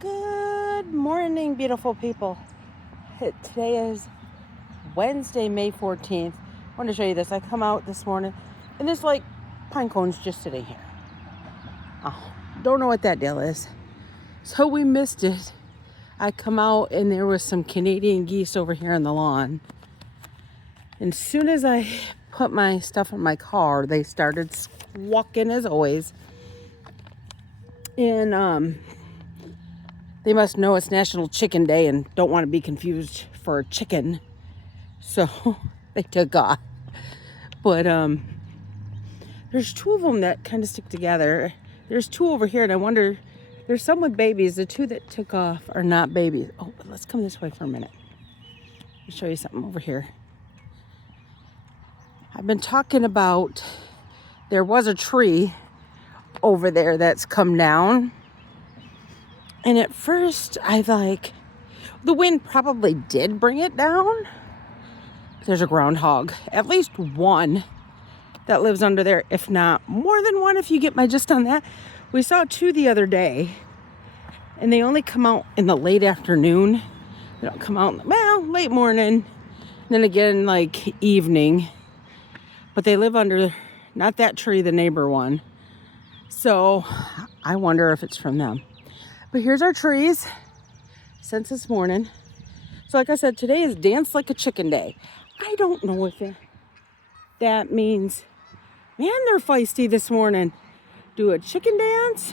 Good morning, beautiful people. Today is Wednesday, May 14th. I want to show you this. I come out this morning and there's like pine cones just sitting here. Oh, don't know what that deal is. So we missed it. I come out and there was some Canadian geese over here on the lawn. And as soon as I put my stuff in my car, they started squawking as always. And they must know it's National Chicken Day and don't want to be confused for a chicken. So they took off. But there's two of them that kind of stick together. There's two over here, and I wonder, there's some with babies. The two that took off are not babies. Oh, but let's come this way for a minute. Let me show you something over here. I've been talking about, there was a tree over there that's come down. And at first, the wind probably did bring it down. There's a groundhog, at least one that lives under there, if not more than one, if you get my gist on that. We saw two the other day, and they only come out in the late afternoon. They don't come out, late morning, then again, like evening. But they live under, not that tree, the neighbor one. So I wonder if it's from them. But here's our trees since this morning. So like I said, today is Dance Like a Chicken Day. I don't know if that means, man, they're feisty this morning. Do a chicken dance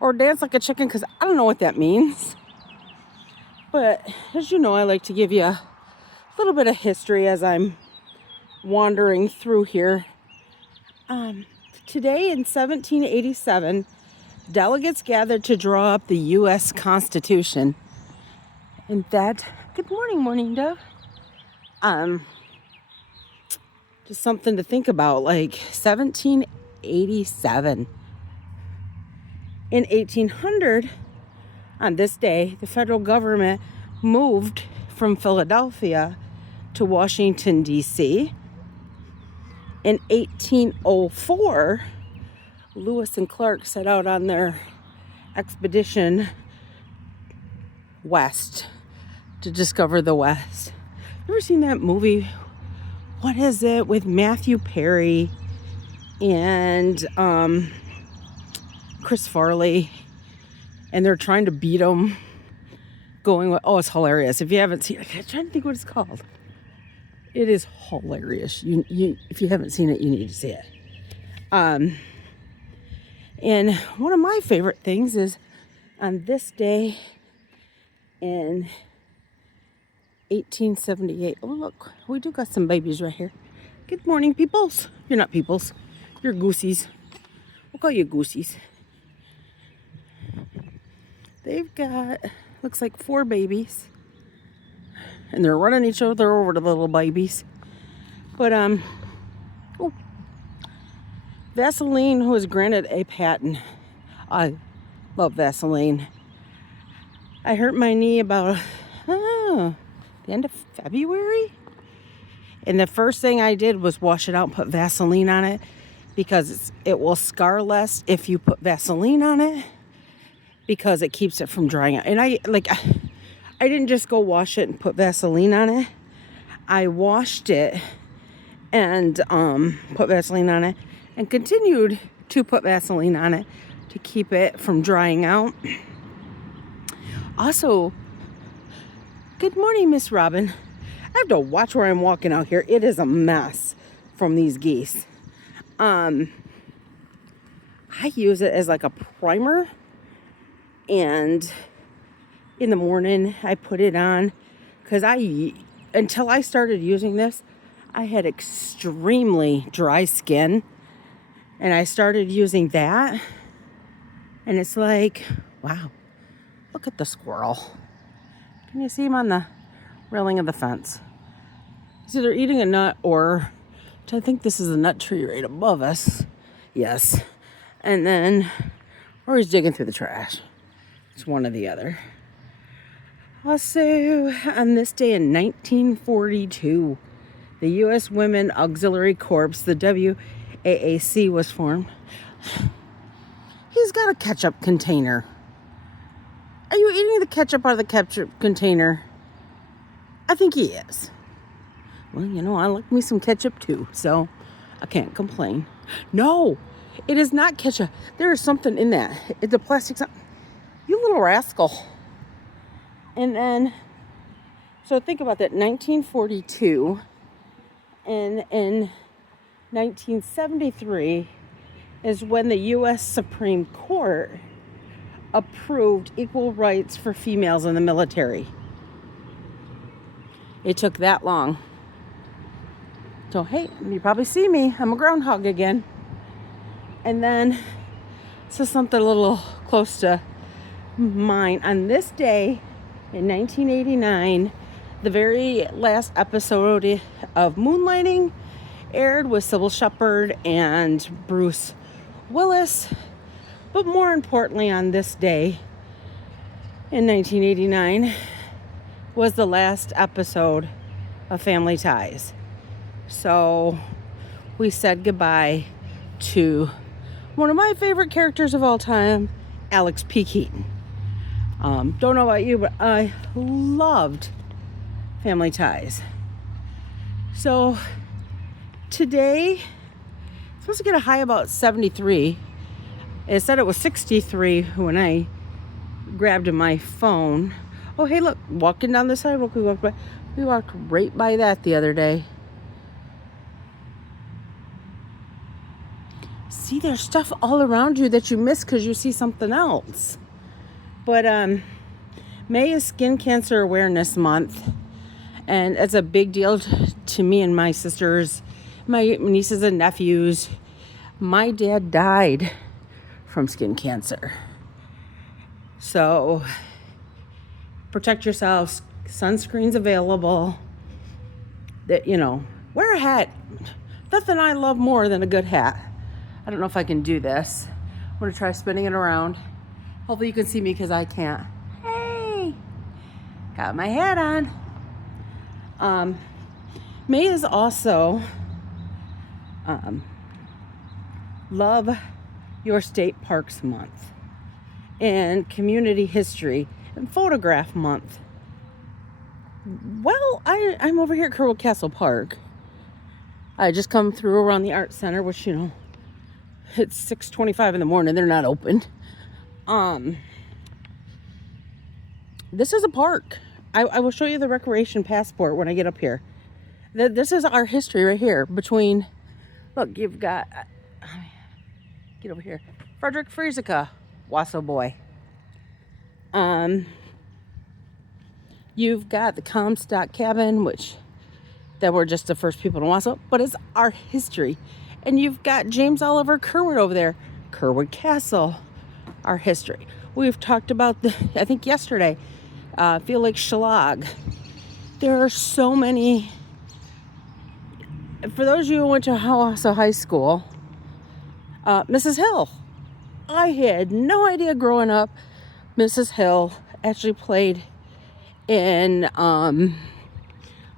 or dance like a chicken, because I don't know what that means. But as you know, I like to give you a little bit of history as I'm wandering through here. Today in 1787, delegates gathered to draw up the U.S. Constitution. And that, good morning, Dove. Just something to think about, like 1787. In 1800, on this day, the federal government moved from Philadelphia to Washington, D.C. In 1804, Lewis and Clark set out on their expedition west to discover the West. You ever seen that movie? What is it, with Matthew Perry and Chris Farley, and they're trying to beat them. It's hilarious. If you haven't seen it, I'm trying to think what it's called. It is hilarious. You if you haven't seen it, you need to see it. And one of my favorite things is on this day in 1878. Oh, look, we do got some babies right here. Good morning, peoples. You're not peoples. You're goosies. We'll call you goosies. They've got, looks like 4 babies. And they're running each other over, the little babies. But, Vaseline was granted a patent. I love Vaseline. I hurt my knee about the end of February. And the first thing I did was wash it out and put Vaseline on it, because it will scar less if you put Vaseline on it, because it keeps it from drying out. And I didn't just go wash it and put Vaseline on it. I washed it and put Vaseline on it and continued to put Vaseline on it to keep it from drying out. Also, good morning, Miss Robin. I have to watch where I'm walking out here. It is a mess from these geese. I use it as like a primer, and in the morning I put it on, because until I started using this, I had extremely dry skin, and I started using that, and it's like, wow, look at the squirrel. Can you see him on the railing of the fence? So they're eating a nut, or I think this is a nut tree right above us. Yes. And then, or he's digging through the trash. It's one or the other. Also, on this day in 1942, the U.S. Women Auxiliary Corps, the WAAC, was formed. He's got a ketchup container. Are you eating the ketchup out of the ketchup container? I think he is. Well, I like me some ketchup too, so I can't complain. No, it is not ketchup. There is something in that. It's a plastic. You little rascal. And then, so think about that. 1942, and in 1973 is when the U.S. Supreme Court approved equal rights for females in the military. It took that long. So, hey, you probably see me. I'm a groundhog again. And then, so something a little close to mine. On this day in 1989, the very last episode of Moonlighting aired with Sybil Shepherd and Bruce Willis. But more importantly, on this day in 1989 was the last episode of Family Ties. So we said goodbye to one of my favorite characters of all time, Alex P. Keaton. Don't know about you, but I loved Family Ties. So today, I'm supposed to get a high about 73. It said it was 63 when I grabbed my phone. Oh, hey, look, walking down the sidewalk, we walked right by that the other day. See, there's stuff all around you that you miss because you see something else. But May is Skin Cancer Awareness Month, and it's a big deal to me and my sisters, my nieces and nephews. My dad died from skin cancer. So protect yourselves. Sunscreen's available. That, wear a hat. Nothing I love more than a good hat. I don't know if I can do this. I'm going to try spinning it around. Hopefully you can see me because I can't. Hey! Got my hat on. May is also Love Your State Parks Month and Community History and Photograph Month. Well, I'm over here at Kerwood Castle Park. I just come through around the Art Center, which, it's 6:25 in the morning. They're not open. This is a park. I will show you the recreation passport when I get up here. This is our history right here between, look, you've got, get over here, Frederick Friesica, Wasso boy. You've got the Comstock Cabin, which that were just the first people to Wasso, but it's our history. And you've got James Oliver Curwood over there, Kerwood Castle, our history. We've talked about, I think yesterday, Felix Schlag. There are so many. For those of you who went to Wasso High School, Mrs. Hill. I had no idea growing up. Mrs. Hill actually played in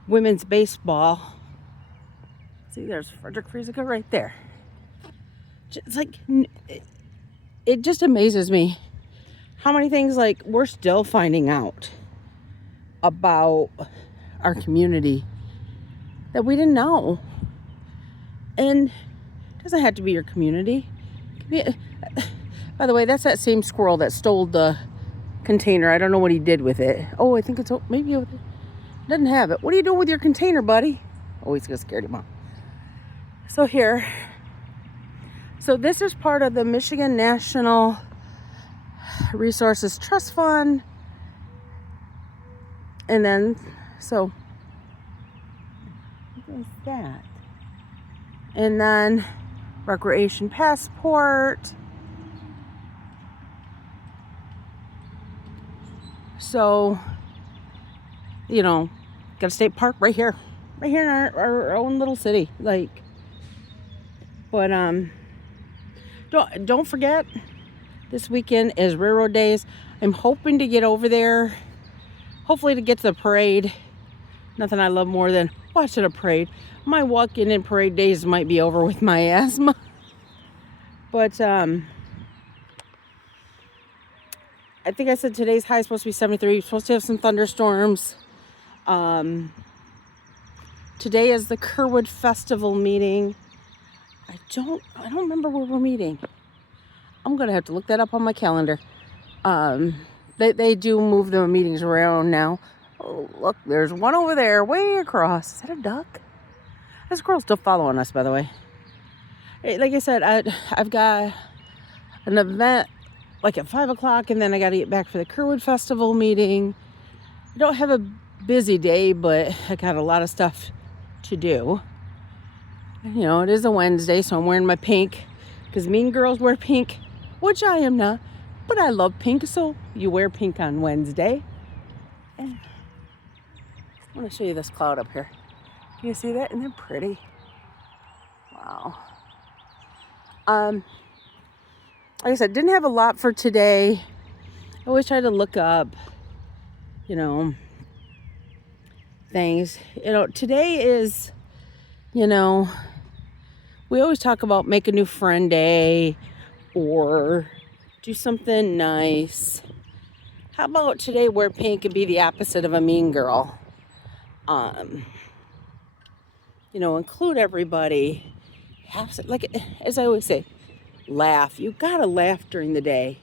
women's baseball. See, there's Frederick Friesica right there. It's like, it just amazes me how many things we're still finding out about our community that we didn't know. And it doesn't have to be your community. By the way, that's that same squirrel that stole the container. I don't know what he did with it. Oh, I think it's maybe it doesn't have it. What are you doing with your container, buddy? Oh, he's gonna scare him off. So here. So this is part of the Michigan National Resources Trust Fund. And then, so what is that? And then recreation passport. So, got a state park right here in our own little city. But don't forget, this weekend is Railroad Days. I'm hoping to get over there, hopefully to get to the parade. Nothing I love more than watching a parade. My walking in parade days might be over with my asthma. But I think I said today's high is supposed to be 73. We're supposed to have some thunderstorms. Today is the Kerwood Festival meeting. I don't remember where we're meeting. I'm gonna have to look that up on my calendar. They do move the meetings around now. Oh, look, there's one over there, way across. Is that a duck? This girl's still following us, by the way. Like I said, I've got an event like at 5 o'clock, and then I got to get back for the Kerwood Festival meeting. I don't have a busy day, but I got a lot of stuff to do. You know, it is a Wednesday, so I'm wearing my pink because mean girls wear pink, which I am not, but I love pink, so you wear pink on Wednesday. And I want to show you this cloud up here. Can you see that? Isn't that pretty? Wow. Like I said, didn't have a lot for today. I always try to look up, you know, things. You know, today is, you know, we always talk about make a new friend day or do something nice. How about today wear pink and be the opposite of a mean girl? You know, include everybody. Like, as I always say, laugh. You gotta laugh during the day.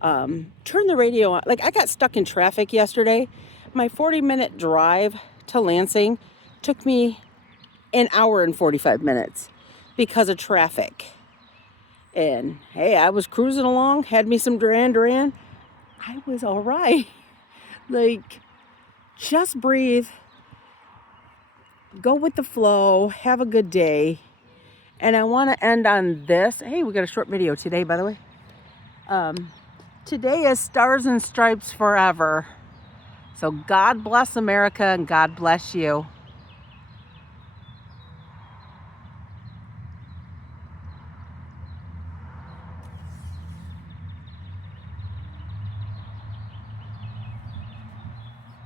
Turn the radio on. Like, I got stuck in traffic yesterday. My 40-minute drive to Lansing took me an hour and 45 minutes because of traffic. And hey, I was cruising along, had me some Duran Duran. I was all right. Like, just breathe, go with the flow, have a good day. And I want to end on this. Hey, we got a short video today, by the way. Today is Stars and Stripes Forever. So God bless America and God bless you.